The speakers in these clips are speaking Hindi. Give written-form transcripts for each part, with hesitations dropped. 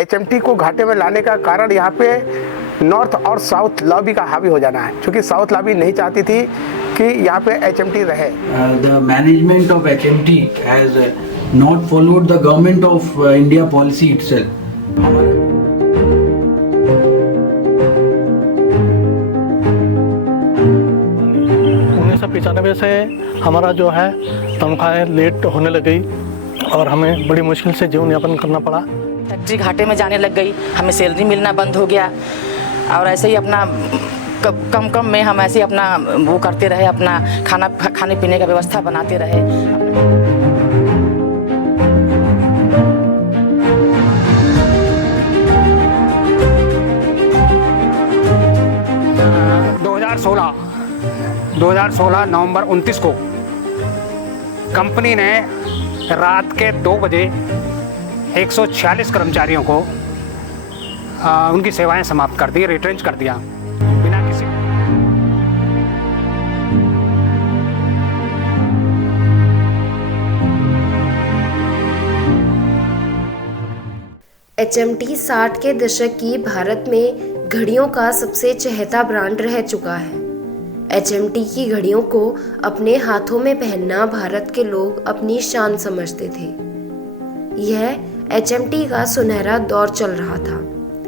एचएमटी को घाटे में लाने का कारण यहाँ पे नॉर्थ और साउथ लॉबी का हावी हो जाना है, क्योंकि साउथ लॉबी नहीं चाहती थी कि यहाँ पे एचएमटी रहे। The management of HMT has not followed the government of India policy itself. 1995 से हमारा जो है तनख्वाहें लेट होने लग गई और हमें बड़ी मुश्किल से जीवन यापन करना पड़ा। फैक्ट्री घाटे में जाने लग गई, हमें सैलरी मिलना बंद हो गया और ऐसे ही अपना कम में हम ऐसे ही अपना वो करते रहे, अपना खाने पीने का व्यवस्था बनाते रहे। 2016 नवंबर 29 को कंपनी ने रात के 2 बजे 146 कर्मचारियों को उनकी सेवाएं समाप्त कर दी, रिट्रेंच कर दिया बिना किसी। एचएमटी 60 के दशक की भारत में घड़ियों का सबसे चहेता ब्रांड रह चुका है। एचएमटी की घड़ियों को अपने हाथों में पहनना भारत के लोग अपनी शान समझते थे। यह एचएमटी का सुनहरा दौर चल रहा था,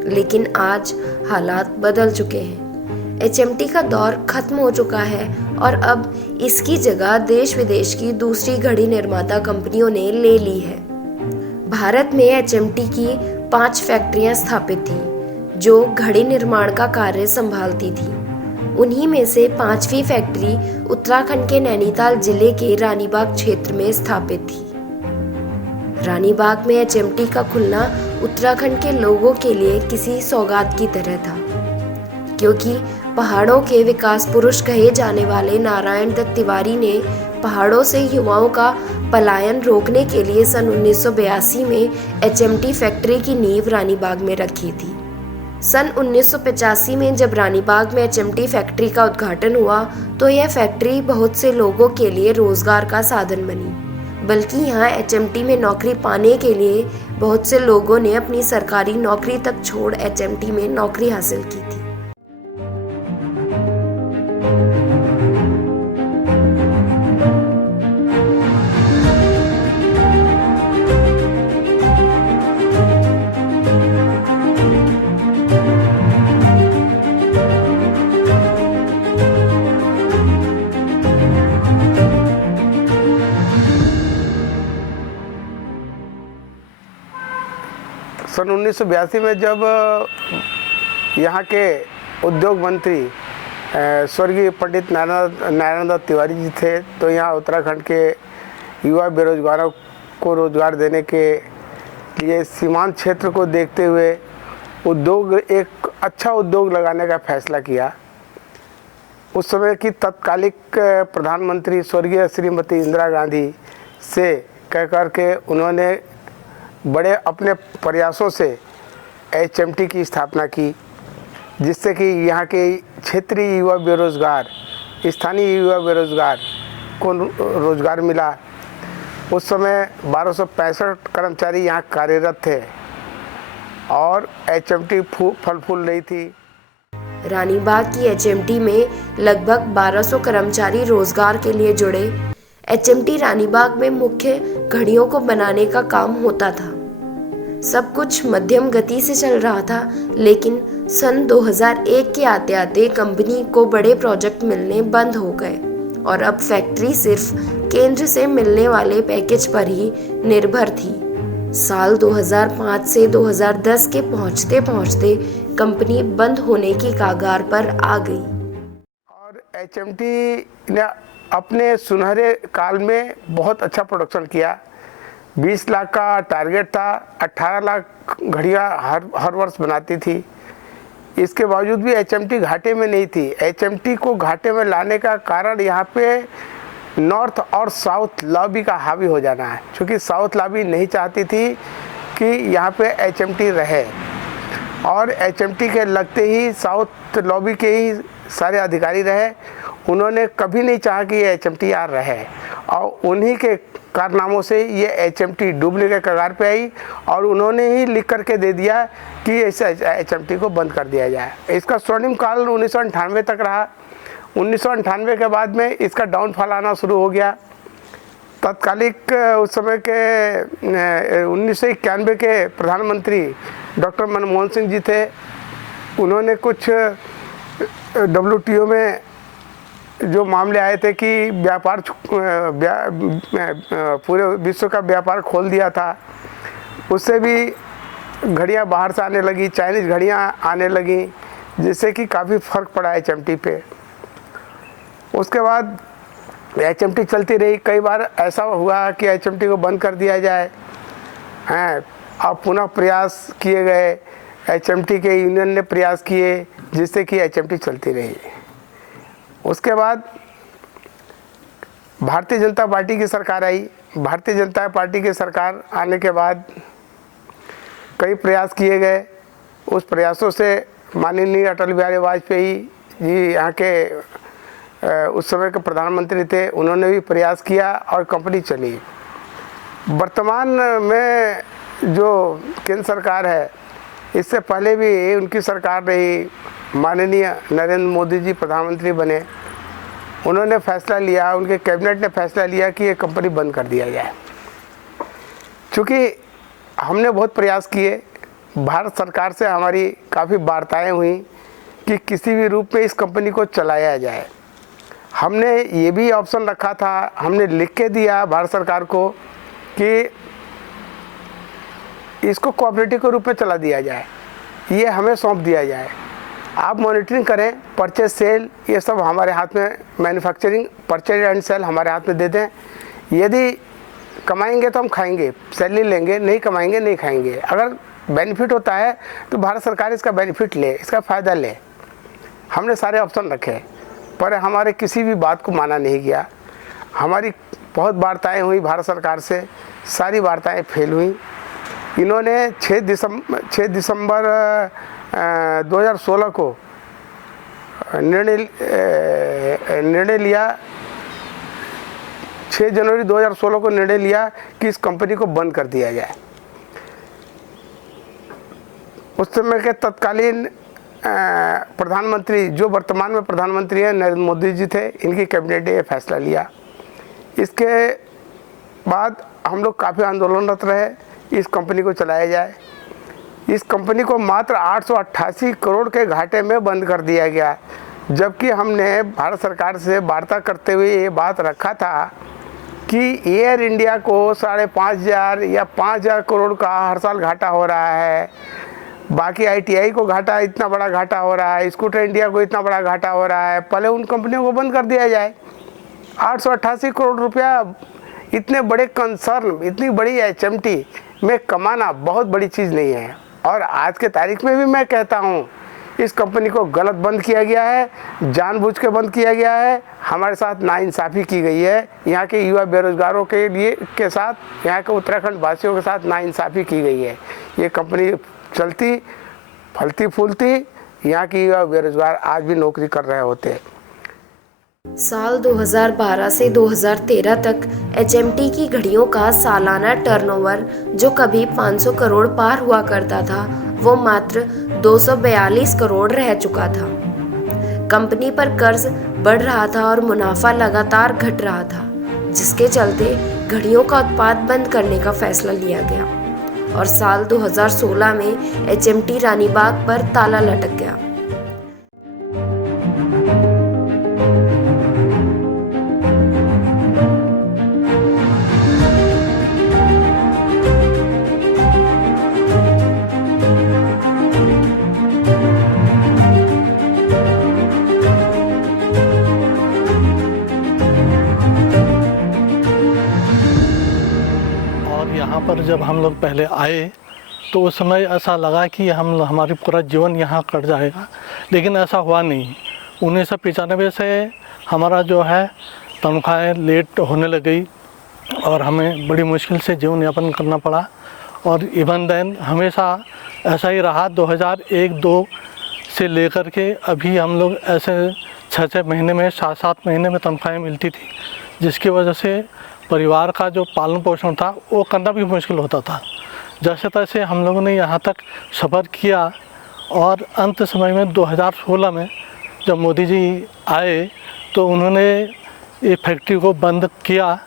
लेकिन आज हालात बदल चुके हैं। एचएमटी का दौर खत्म हो चुका है और अब इसकी जगह देश विदेश की दूसरी घड़ी निर्माता कंपनियों ने ले ली है। भारत में एचएमटी की 5 फैक्ट्रियां स्थापित थी जो घड़ी निर्माण का कार्य संभालती थी। उन्हीं में से 5वीं फैक्ट्री उत्तराखंड के नैनीताल जिले के रानीबाग क्षेत्र में स्थापित थी। रानीबाग में एचएमटी का खुलना उत्तराखंड के लोगों के लिए किसी सौगात की तरह था, क्योंकि पहाड़ों के विकास पुरुष कहे जाने वाले नारायण दत्त तिवारी ने पहाड़ों से युवाओं का पलायन रोकने के लिए सन 1982 में एचएमटी फैक्ट्री की नींव रानीबाग में रखी थी। सन 1985 में जब रानीबाग में एचएमटी फैक्ट्री का उद्घाटन हुआ तो यह फैक्ट्री बहुत से लोगों के लिए रोजगार का साधन बनी, बल्कि यहाँ एचएमटी में नौकरी पाने के लिए बहुत से लोगों ने अपनी सरकारी नौकरी तक छोड़ एचएमटी में नौकरी हासिल की थी। सन 1982 में जब यहाँ के उद्योग मंत्री स्वर्गीय पंडित नारायण दत्त तिवारी जी थे, तो यहाँ उत्तराखंड के युवा बेरोजगारों को रोजगार देने के लिए सीमांत क्षेत्र को देखते हुए एक अच्छा उद्योग लगाने का फैसला किया। उस समय की तत्कालिक प्रधानमंत्री स्वर्गीय श्रीमती इंदिरा गांधी से कह कर के उन्होंने बड़े अपने प्रयासों से एचएमटी की स्थापना की, जिससे कि यहाँ के क्षेत्रीय युवा बेरोजगार, स्थानीय युवा बेरोजगार को रोजगार मिला। उस समय 1265 कर्मचारी यहाँ कार्यरत थे और एचएमटी फल फूल रही थी। रानीबाग की एचएमटी में लगभग 1200 कर्मचारी रोजगार के लिए जुड़े। एचएमटी रानीबाग में मुख्य घड़ियों को बनाने का काम होता था। सब कुछ मध्यम गति से चल रहा था, लेकिन सन 2001 के आते आते कंपनी को बड़े प्रोजेक्ट मिलने बंद हो गए और अब फैक्ट्री सिर्फ केंद्र से मिलने वाले पैकेज पर ही निर्भर थी। साल 2005 से 2010 के पहुंचते पहुंचते कंपनी बंद होने की कगार पर आ गई और एचएमटी ने अपने सुनहरे काल में बहुत अच्छा प्रोडक्शन किया। 20 लाख का टारगेट था, 18 लाख घड़ियाँ हर वर्ष बनाती थी। इसके बावजूद भी एचएमटी घाटे में नहीं थी। एचएमटी को घाटे में लाने का कारण यहाँ पे नॉर्थ और साउथ लॉबी का हावी हो जाना है, क्योंकि साउथ लॉबी नहीं चाहती थी कि यहाँ पे एचएमटी रहे और एचएमटी के लगते ही साउथ लॉबी के ही सारे अधिकारी रहे। उन्होंने कभी नहीं चाहा कि ये एचएमटी यार रहे और उन्हीं के कारनामों से ये HMT डूबने के कगार पे आई और उन्होंने ही लिख करके दे दिया कि इस HMT को बंद कर दिया जाए। इसका स्वर्णिम काल 1998 तक रहा। 1998 के बाद में इसका डाउनफॉल आना शुरू हो गया। तत्कालिक उस समय के 1991 के प्रधानमंत्री डॉक्टर मनमोहन सिंह जी थे। उन्होंने कुछ WTO में जो मामले आए थे कि पूरे विश्व का व्यापार खोल दिया था, उससे भी घड़ियां बाहर से आने लगी, चाइनीज़ घड़ियां आने लगी, जिससे कि काफ़ी फ़र्क पड़ा HMT पे। उसके बाद HMT चलती रही। कई बार ऐसा हुआ कि HMT को बंद कर दिया जाए हैं, अब पुनः प्रयास किए गए, HMT के यूनियन ने प्रयास किए, जिससे कि HMT चलती रही। उसके बाद भारतीय जनता पार्टी की सरकार आई। भारतीय जनता पार्टी की सरकार आने के बाद कई प्रयास किए गए। उस प्रयासों से माननीय अटल बिहारी वाजपेयी जी यहाँ के उस समय के प्रधानमंत्री थे, उन्होंने भी प्रयास किया और कंपनी चली। वर्तमान में जो केंद्र सरकार है, इससे पहले भी उनकी सरकार रही, माननीय नरेंद्र मोदी जी प्रधानमंत्री बने, उन्होंने फैसला लिया, उनके कैबिनेट ने फैसला लिया कि ये कंपनी बंद कर दिया जाए। चूँकि हमने बहुत प्रयास किए, भारत सरकार से हमारी काफ़ी वार्ताएं हुई कि किसी भी रूप में इस कंपनी को चलाया जाए। हमने ये भी ऑप्शन रखा था, हमने लिख के दिया भारत सरकार को कि इसको कोऑपरेटिव के रूप में चला दिया जाए, ये हमें सौंप दिया जाए, आप मॉनिटरिंग करें, परचेज सेल ये सब हमारे हाथ में, मैन्युफैक्चरिंग परचेज एंड सेल हमारे हाथ में दे दें। यदि कमाएंगे तो हम खाएंगे, सैलरी लेंगे, नहीं कमाएंगे नहीं खाएंगे। अगर बेनिफिट होता है तो भारत सरकार इसका बेनिफिट ले, इसका फ़ायदा ले। हमने सारे ऑप्शन रखे, पर हमारे किसी भी बात को माना नहीं गया। हमारी बहुत वार्ताएँ हुई भारत सरकार से, सारी वार्ताएँ फेल हुई। इन्होंने 6 दिसंबर 2016 को निर्णय लिया, 6 जनवरी 2016 को निर्णय लिया कि इस कंपनी को बंद कर दिया जाए। उस समय के तत्कालीन प्रधानमंत्री, जो वर्तमान में प्रधानमंत्री हैं, नरेंद्र मोदी जी थे, इनकी कैबिनेट ने ये फैसला लिया। इसके बाद हम लोग काफ़ी आंदोलनरत रहे, इस कंपनी को चलाया जाए। इस कंपनी को मात्र 888 करोड़ के घाटे में बंद कर दिया गया, जबकि हमने भारत सरकार से वार्ता करते हुए ये बात रखा था कि एयर इंडिया को 5,500 या 5,000 करोड़ का हर साल घाटा हो रहा है, बाकी ITI को घाटा, इतना बड़ा घाटा हो रहा है, स्कूटर इंडिया को इतना बड़ा घाटा हो रहा है, पहले उन कंपनियों को बंद कर दिया जाए। 888 करोड़ रुपया इतने बड़े कंसर्न, इतनी बड़ी HMT में कमाना बहुत बड़ी चीज़ नहीं है। और आज के तारीख में भी मैं कहता हूँ, इस कंपनी को गलत बंद किया गया है, जानबूझ के बंद किया गया है। हमारे साथ नाइंसाफ़ी की गई है, यहाँ के युवा बेरोजगारों के साथ, यहाँ के उत्तराखंड वासियों के साथ नाइंसाफ़ी की गई है। ये कंपनी चलती फलती फूलती, यहाँ के युवा बेरोजगार आज भी नौकरी कर रहे होते। साल 2012 से 2013 तक HMT की घड़ियों का सालाना टर्नओवर जो कभी 500 करोड़ पार हुआ करता था, वो मात्र 242 करोड़ रह चुका था। कंपनी पर कर्ज बढ़ रहा था और मुनाफा लगातार घट रहा था, जिसके चलते घड़ियों का उत्पाद बंद करने का फैसला लिया गया और साल 2016 में HMT रानीबाग पर ताला लटक गया। यहाँ पर जब हम लोग पहले आए तो उस समय ऐसा लगा कि हमारी पूरा जीवन यहाँ कट जाएगा, लेकिन ऐसा हुआ नहीं। 1995 से हमारा जो है तनख्वाहें लेट होने लगी और हमें बड़ी मुश्किल से जीवन यापन करना पड़ा। और इवन देन हमेशा ऐसा ही रहा। 2001-2 से लेकर के अभी हम लोग ऐसे 6-6 महीने में, 7-7 महीने में तनख्वाहें मिलती थी, जिसकी वजह से परिवार का जो पालन पोषण था वो करना भी मुश्किल होता था। जैसे तैसे हम लोगों ने यहाँ तक सफ़र किया और अंत समय में 2016 में जब मोदी जी आए तो उन्होंने ये फैक्ट्री को बंद किया।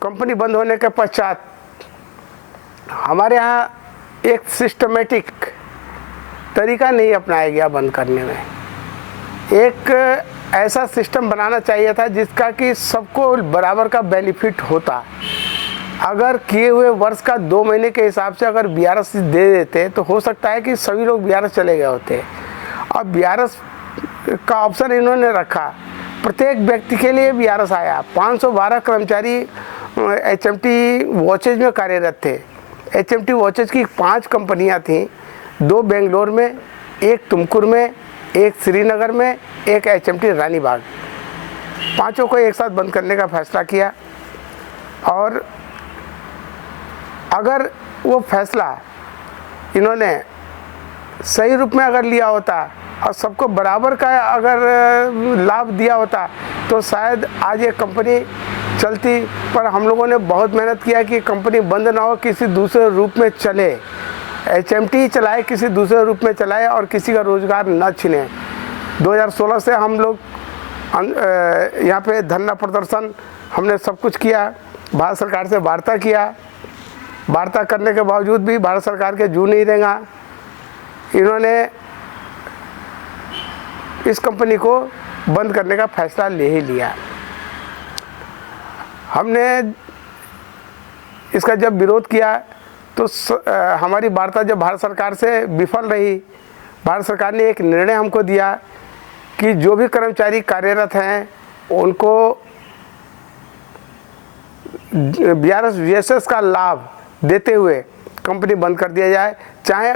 कंपनी बंद होने के पश्चात हमारे यहाँ एक सिस्टमेटिक तरीका नहीं अपनाया गया बंद करने में। एक ऐसा सिस्टम बनाना चाहिए था जिसका कि सबको बराबर का बेनिफिट होता। अगर किए हुए वर्ष का 2 महीने के हिसाब से अगर BRS दे देते तो हो सकता है कि सभी लोग BRS चले गए होते। अब BRS का ऑप्शन इन्होंने रखा, प्रत्येक व्यक्ति के लिए BRS आया। 512 कर्मचारी HMT वॉचेज में कार्यरत थे। HMT वॉचेज की 5 कंपनियां थीं, 2 बेंगलोर में, 1 तुमकुर में, 1 श्रीनगर में, 1 HMT रानीबाग। 5 को एक साथ बंद करने का फैसला किया। और अगर वो फैसला इन्होंने सही रूप में अगर लिया होता और सबको बराबर का अगर लाभ दिया होता तो शायद आज ये कंपनी चलती। पर हम लोगों ने बहुत मेहनत किया कि कंपनी बंद ना हो, किसी दूसरे रूप में चले, HMT चलाए, किसी दूसरे रूप में चलाए और किसी का रोज़गार न छीने। 2016 से हम लोग यहाँ पे धरना प्रदर्शन हमने सब कुछ किया, भारत सरकार से वार्ता किया। वार्ता करने के बावजूद भी भारत सरकार के जू नहीं रहेगा। इन्होंने इस कंपनी को बंद करने का फैसला ले ही लिया। हमने इसका जब विरोध किया तो हमारी वार्ता जब भारत सरकार से विफल रही, भारत सरकार ने एक निर्णय हमको दिया कि जो भी कर्मचारी कार्यरत हैं उनको BRS VSS का लाभ देते हुए कंपनी बंद कर दिया जाए। चाहे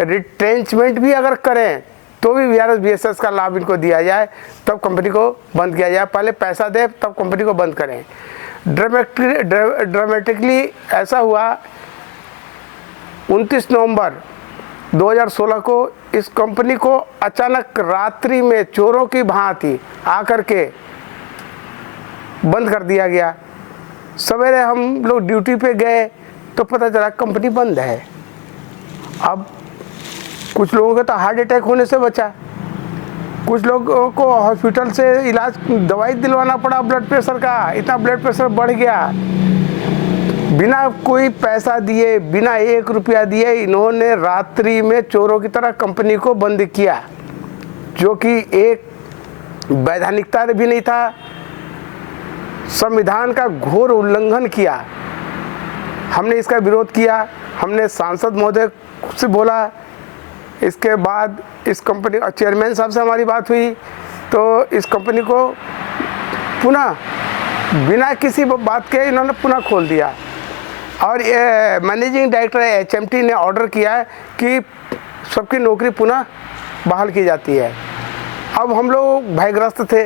रिट्रेंचमेंट भी अगर करें तो भी BRS VSS का लाभ इनको दिया जाए, तब कंपनी को बंद किया जाए। पहले पैसा दे तब कंपनी को बंद करें। ड्रामेटिकली ऐसा हुआ 29 नवंबर 2016 को इस कंपनी को अचानक रात्रि में चोरों की भांति आकर के बंद कर दिया गया। सवेरे हम लोग ड्यूटी पे गए तो पता चला कंपनी बंद है। अब कुछ लोगों को तो हार्ट अटैक होने से बचा, कुछ लोगों को हॉस्पिटल से इलाज दवाई दिलवाना पड़ा, ब्लड प्रेशर का, इतना ब्लड प्रेशर बढ़ गया। बिना कोई पैसा दिए, बिना 1 रुपया दिए इन्होंने रात्रि में चोरों की तरह कंपनी को बंद किया, जो कि एक वैधानिकता भी नहीं था, संविधान का घोर उल्लंघन किया। हमने इसका विरोध किया, हमने सांसद महोदय से बोला। इसके बाद इस कंपनी और चेयरमैन साहब से हमारी बात हुई तो इस कंपनी को पुनः बिना किसी बात के इन्होंने पुनः खोल दिया। और मैनेजिंग डायरेक्टर HMT ने ऑर्डर किया है कि सबकी नौकरी पुनः बहाल की जाती है। अब हम लोग भयग्रस्त थे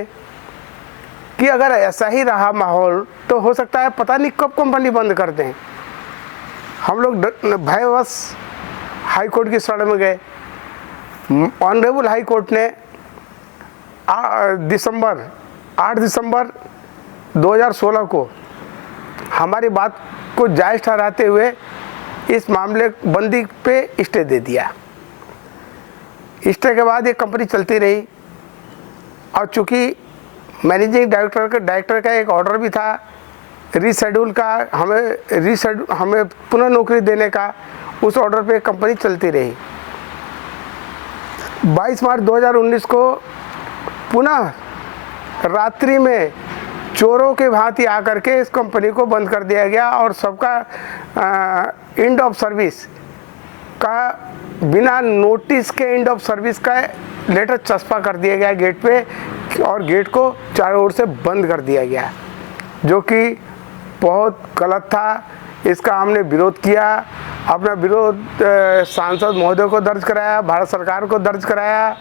कि अगर ऐसा ही रहा माहौल तो हो सकता है पता नहीं कब कंपनी बंद कर दें। हम लोग भयवश हाई कोर्ट की शरण में गए। ऑनरेबल हाई कोर्ट ने 8 दिसंबर 2016 को हमारी बात को जायज़ ठहराते हुए इस मामले बंदी पे स्टे दे दिया। स्टे के बाद ये कंपनी चलती रही और चूँकि मैनेजिंग डायरेक्टर का एक ऑर्डर भी था रीशेड्यूल का, हमें पुनः नौकरी देने का, उस ऑर्डर पे कंपनी चलती रही। 22 मार्च 2019 को पुनः रात्रि में चोरों के भांति आकर के इस कंपनी को बंद कर दिया गया और सबका एंड ऑफ सर्विस का बिना नोटिस के एंड ऑफ सर्विस का लेटर चस्पा कर दिया गया गेट पे और गेट को चारों ओर से बंद कर दिया गया, जो कि बहुत गलत था। इसका हमने विरोध किया, अपना विरोध सांसद महोदय को दर्ज कराया, भारत सरकार को दर्ज कराया।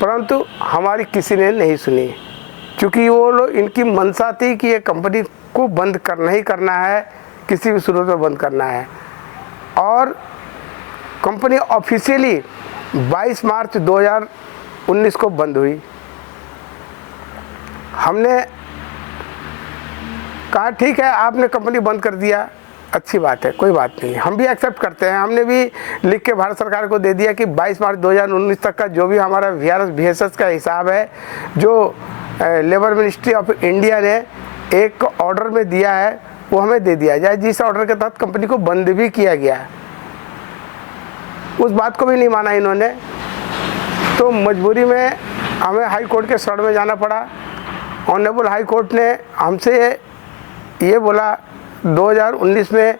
परंतु हमारी किसी ने नहीं सुनी, क्योंकि वो लोग, इनकी मंशा थी कि ये कंपनी को बंद करना ही करना है, किसी भी सूरत में बंद करना है। और कंपनी ऑफिशियली 22 मार्च 2019 को बंद हुई। हमने कहा ठीक है, आपने कंपनी बंद कर दिया, अच्छी बात है, कोई बात नहीं, हम भी एक्सेप्ट करते हैं। हमने भी लिख के भारत सरकार को दे दिया कि 22 मार्च 2019 तक का जो भी हमारा VSS का हिसाब है, जो लेबर मिनिस्ट्री ऑफ इंडिया ने एक ऑर्डर में दिया है, वो हमें दे दिया जाए, जिस ऑर्डर के तहत कंपनी को बंद भी किया गया। उस बात को भी नहीं माना इन्होंने, तो मजबूरी में हमें हाई कोर्ट के शरण में जाना पड़ा। ऑनरेबल हाई कोर्ट ने हमसे ये बोला 2019 में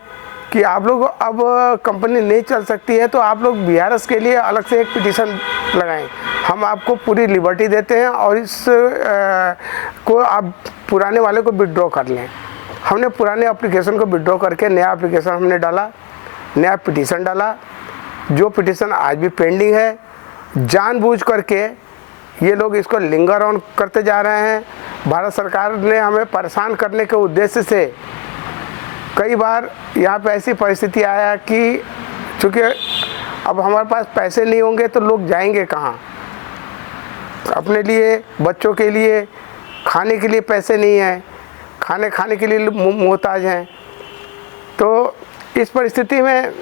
कि आप लोग अब कंपनी नहीं चल सकती है, तो आप लोग VRS के लिए अलग से एक पिटीशन लगाएं, हम आपको पूरी लिबर्टी देते हैं और इस को आप पुराने वाले को विड्रॉ कर लें। हमने पुराने एप्लीकेशन को विड्रॉ करके नया एप्लीकेशन हमने डाला, नया पिटीशन डाला, जो पिटीशन आज भी पेंडिंग है। जानबूझ करके ये लोग इसको लिंगर ऑन करते जा रहे हैं। भारत सरकार ने हमें परेशान करने के उद्देश्य से कई बार यहाँ पे ऐसी परिस्थिति आया कि चूँकि अब हमारे पास पैसे नहीं होंगे तो लोग जाएंगे कहाँ, अपने लिए, बच्चों के लिए खाने के लिए पैसे नहीं हैं, खाने के लिए मोहताज हैं। तो इस परिस्थिति में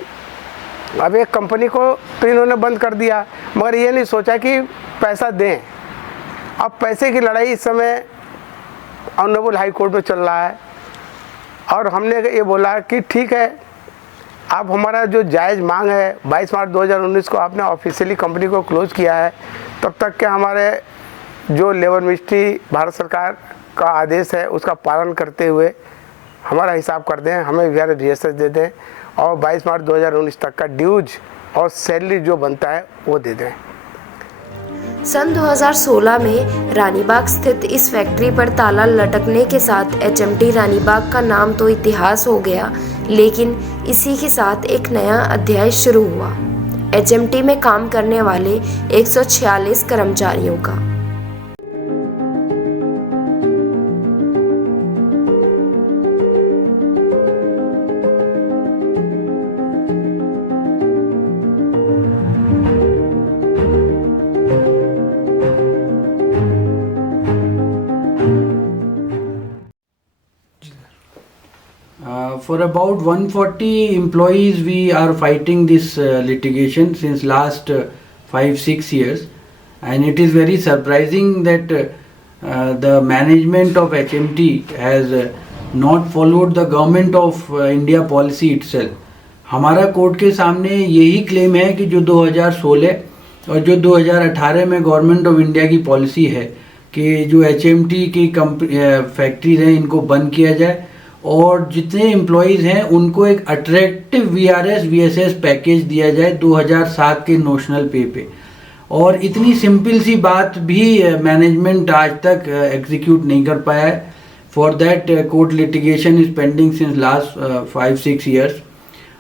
अब एक कंपनी को तो इन्होंने बंद कर दिया, मगर ये नहीं सोचा कि पैसा दें। अब पैसे की लड़ाई इस समय ऑनरेबल हाई कोर्ट में चल रहा है, और हमने ये बोला कि ठीक है, आप हमारा जो जायज़ मांग है 22 मार्च 2019 को आपने ऑफिशियली कंपनी को क्लोज किया है, तब तक के हमारे जो लेबर मिनिस्ट्री भारत सरकार का आदेश है उसका पालन करते हुए हमारा हिसाब कर दें, हमें VSS दे दें और 22 मार्च 2019 तक का ड्यूज और सैलरी जो बनता है वो दे दें। सन 2016 में रानीबाग स्थित इस फैक्ट्री पर ताला लटकने के साथ HMT रानीबाग का नाम तो इतिहास हो गया, लेकिन इसी के साथ एक नया अध्याय शुरू हुआ HMT में काम करने वाले 146 कर्मचारियों का। For about 140 employees, we are fighting this litigation since last 5-6 years, and it is very surprising that the management of HMT has not followed the government of India policy itself. हमारा कोर्ट के सामने यही क्लेम है कि जो 2016 और जो 2018 में गवर्नमेंट ऑफ इंडिया की पॉलिसी है कि जो HMT की फैक्ट्रीज हैं इनको बंद किया जाए और जितने एम्प्लॉयज़ हैं उनको एक अट्रैक्टिव VSS पैकेज दिया जाए 2007 के नोशनल पे। और इतनी सिंपल सी बात भी मैनेजमेंट आज तक एग्जीक्यूट नहीं कर पाया है। For that court litigation is pending since last 5-6 years,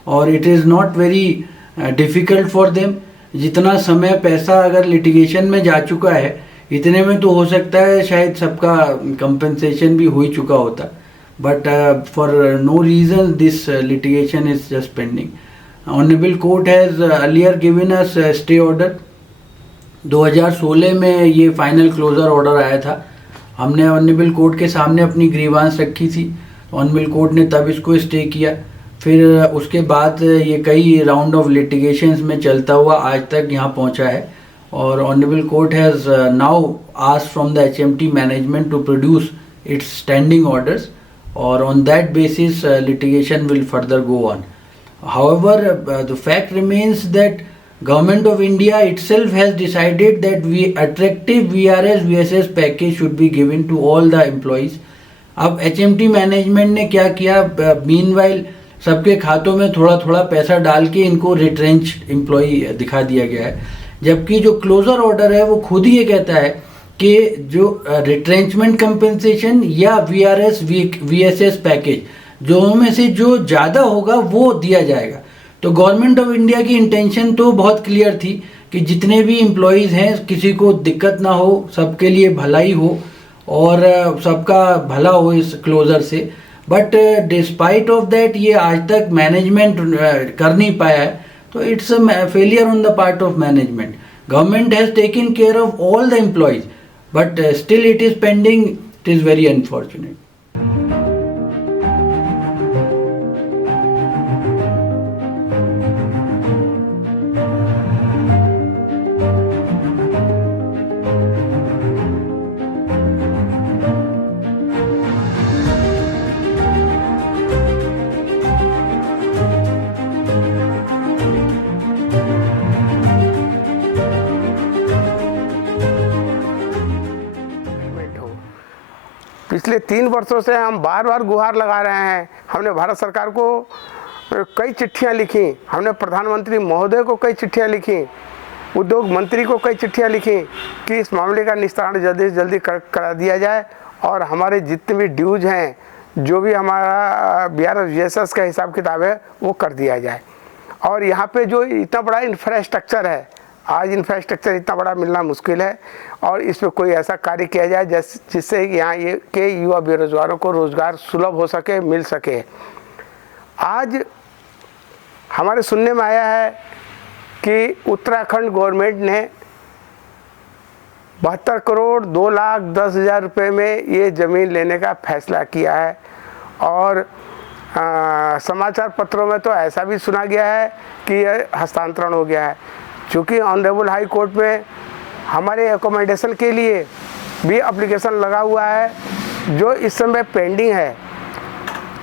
और it is not very difficult for them. जितना समय पैसा अगर लिटिगेशन में जा चुका है इतने में तो हो सकता है शायद सबका कंपनसेशन भी हो ही चुका होता, but for no reason this litigation is just pending. Honorable Court has earlier given us a stay order. 2016 में ये फाइनल क्लोजर ऑर्डर आया था, हमने ऑनरेबल कोर्ट के सामने अपनी ग्रीवांस रखी थी, ऑनरेबल कोर्ट ने तब इसको स्टे किया। फिर उसके बाद ये कई राउंड ऑफ लिटिगेशंस में चलता हुआ आज तक यहाँ पहुँचा है, और honourable court has now asked from the HMT management to produce its standing orders, or on that basis litigation will further go on. However, the fact remains that Government of India itself has decided that attractive VSS package should be given to all the employees. अब HMT मैनेजमेंट ने क्या किया, मीनवाइल सबके खातों में थोड़ा थोड़ा पैसा डाल के इनको रिट्रेंच्ड एम्प्लॉई दिखा दिया गया है, जबकि जो क्लोजर ऑर्डर है वो खुद ही ये कहता है कि जो रिट्रेंचमेंट कंपनसेशन या VSS पैकेज दोनों में से जो ज़्यादा होगा वो दिया जाएगा। तो गवर्नमेंट ऑफ इंडिया की इंटेंशन तो बहुत क्लियर थी कि जितने भी एम्प्लॉयज़ हैं किसी को दिक्कत ना हो, सबके लिए भलाई हो और सबका भला हो इस क्लोज़र से। बट डिस्पाइट ऑफ दैट ये आज तक मैनेजमेंट कर नहीं पाया है, तो it's a failure on the part of management. Government has taken care of all the employees, but still it is pending, it is very unfortunate. पिछले 3 वर्षों से हम बार बार गुहार लगा रहे हैं। हमने भारत सरकार को कई चिट्ठियां लिखी, हमने प्रधानमंत्री महोदय को कई चिट्ठियां लिखी, उद्योग मंत्री को कई चिट्ठियां लिखी कि इस मामले का निस्तारण जल्दी से जल्दी करा दिया जाए और हमारे जितने भी ड्यूज हैं, जो भी हमारा BRS का हिसाब किताब है, वो कर दिया जाए। और यहाँ पे जो इतना बड़ा इंफ्रास्ट्रक्चर है, आज इंफ्रास्ट्रक्चर इतना बड़ा मिलना मुश्किल है, और इस पर कोई ऐसा कार्य किया जाए जिससे यहाँ ये के युवा बेरोजगारों को रोज़गार सुलभ हो सके, मिल सके। आज हमारे सुनने में आया है कि उत्तराखंड गवर्नमेंट ने 72 करोड़ 2,10,000 रुपये में ये ज़मीन लेने का फैसला किया है। और समाचार पत्रों में तो ऐसा भी सुना गया है कि यह हस्तांतरण हो गया है। चूँकि ऑनरेबल हाई कोर्ट में हमारे एकोमोडेशन के लिए भी एप्लीकेशन लगा हुआ है, जो इस समय पेंडिंग है,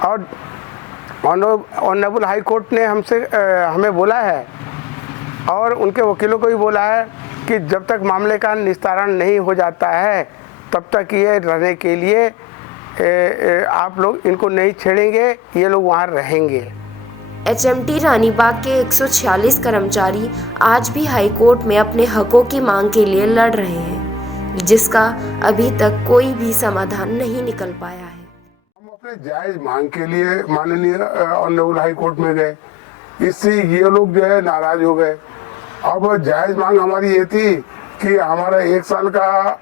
और ऑनरेबल हाई कोर्ट ने हमें बोला है और उनके वकीलों को भी बोला है कि जब तक मामले का निस्तारण नहीं हो जाता है तब तक ये रहने के लिए आप लोग इनको नहीं छेड़ेंगे, ये लोग वहाँ रहेंगे। HMT रानीबाग के 146 कर्मचारी आज भी हाईकोर्ट में अपने हकों की मांग के लिए लड़ रहे हैं, जिसका अभी तक कोई भी समाधान नहीं निकल पाया है। हम अपने जायज मांग के लिए माननीय ऑनरेबल हाई कोर्ट में गए, इससे ये लोग जो है नाराज हो गए। अब जायज मांग हमारी ये थी कि हमारा 1 साल का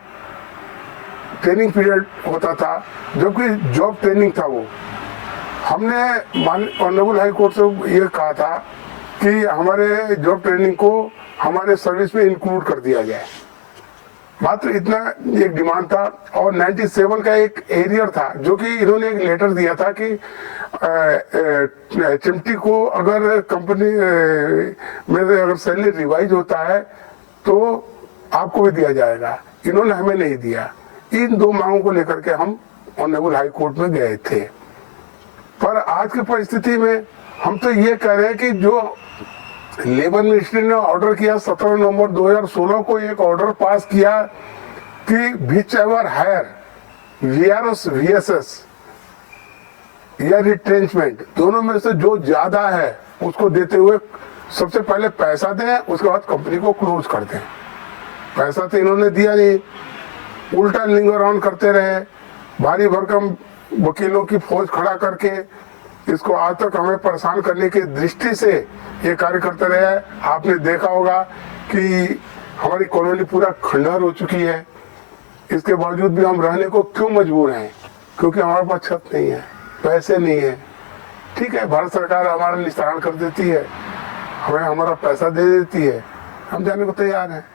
ट्रेनिंग पीरियड होता था, जबकि जॉब ट्रेनिंग था। वो हमने ऑनरेबल हाई कोर्ट से ये कहा था कि हमारे जॉब ट्रेनिंग को हमारे सर्विस में इंक्लूड कर दिया जाए, मात्र इतना एक डिमांड था। और 97 का एक एरियर था, जो कि इन्होंने एक लेटर दिया था कि HMT को अगर कंपनी में अगर सैलरी रिवाइज होता है तो आपको भी दिया जाएगा। इन्होंने हमें नहीं दिया। इन 2 मांगों को लेकर के हम ऑनरेबल हाई कोर्ट में गए थे। पर आज की परिस्थिति में हम तो ये कह रहे हैं कि जो लेबर मिनिस्ट्री ने ऑर्डर किया 17 नवंबर 2016 को एक ऑर्डर पास किया कि whichever higher VRS VSS या रिट्रेंचमेंट, दोनों में से जो ज्यादा है उसको देते हुए सबसे पहले पैसा दें, उसके बाद कंपनी को क्लोज कर दें। पैसा तो इन्होंने दिया नहीं, उल्टा लिंगर ऑन करते रहे, भारी भरकम वकीलों की फौज खड़ा करके इसको आज तक हमें परेशान करने की दृष्टि से ये कार्य करते रहे। आपने देखा होगा कि हमारी कॉलोनी पूरा खंडहर हो चुकी है, इसके बावजूद भी हम रहने को क्यों मजबूर हैं? क्योंकि हमारे पास छत नहीं है, पैसे नहीं है। ठीक है, भारत सरकार हमारा निस्तारण कर देती है, हमें हमारा पैसा दे देती है, हम जाने को तैयार हैं।